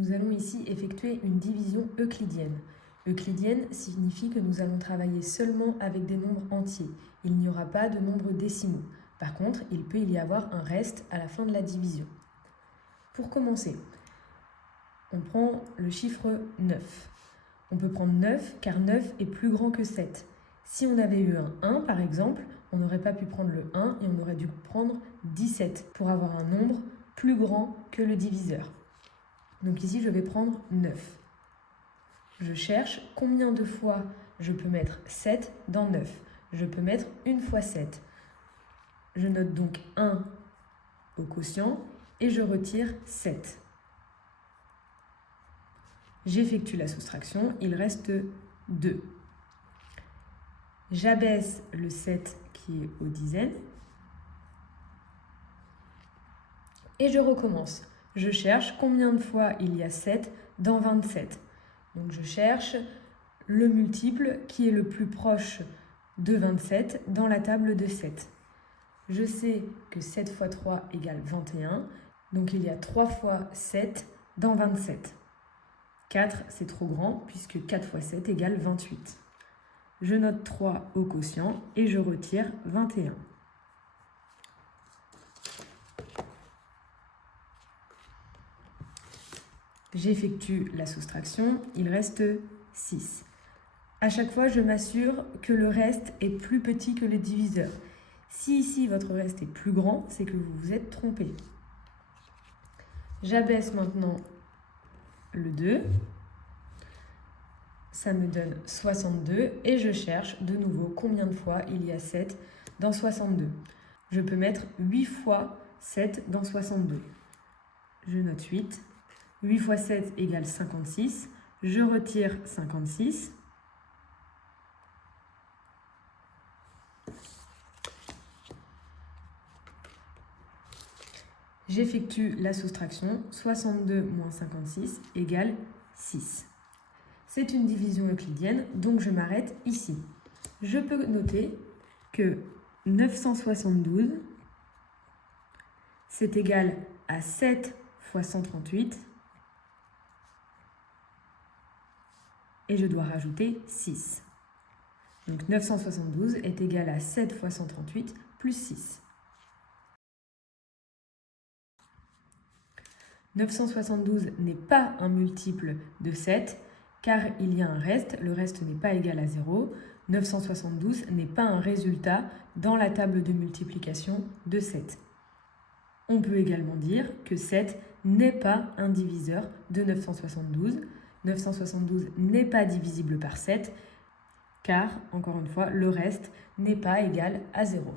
Nous allons ici effectuer une division euclidienne. Euclidienne signifie que nous allons travailler seulement avec des nombres entiers. Il n'y aura pas de nombres décimaux. Par contre, il peut y avoir un reste à la fin de la division. Pour commencer, on prend le chiffre 9. On peut prendre 9 car 9 est plus grand que 7. Si on avait eu un 1 par exemple, on n'aurait pas pu prendre le 1 et on aurait dû prendre 17 pour avoir un nombre plus grand que le diviseur. Donc ici, je vais prendre 9. Je cherche combien de fois je peux mettre 7 dans 9. Je peux mettre une fois 7. Je note donc 1 au quotient et je retire 7. J'effectue la soustraction, il reste 2. J'abaisse le 7 qui est aux dizaines et je recommence. Je cherche combien de fois il y a 7 dans 27. Donc je cherche le multiple qui est le plus proche de 27 dans la table de 7. Je sais que 7 fois 3 égale 21, donc il y a 3 fois 7 dans 27. 4, c'est trop grand puisque 4 fois 7 égale 28. Je note 3 au quotient et je retire 21. J'effectue la soustraction, il reste 6. À chaque fois, je m'assure que le reste est plus petit que le diviseur. Si ici, votre reste est plus grand, c'est que vous vous êtes trompé. J'abaisse maintenant le 2. Ça me donne 62 et je cherche de nouveau combien de fois il y a 7 dans 62. Je peux mettre 8 fois 7 dans 62. Je note 8. 8 fois 7 égale 56. Je retire 56. J'effectue la soustraction. 62 moins 56 égale 6. C'est une division euclidienne, donc je m'arrête ici. Je peux noter que 972, c'est égal à 7 fois 138, et je dois rajouter 6. Donc 972 est égal à 7 fois 138 plus 6. 972 n'est pas un multiple de 7, car il y a un reste, le reste n'est pas égal à 0. 972 n'est pas un résultat dans la table de multiplication de 7. On peut également dire que 7 n'est pas un diviseur de 972. 972 n'est pas divisible par 7, car, encore une fois, le reste n'est pas égal à 0.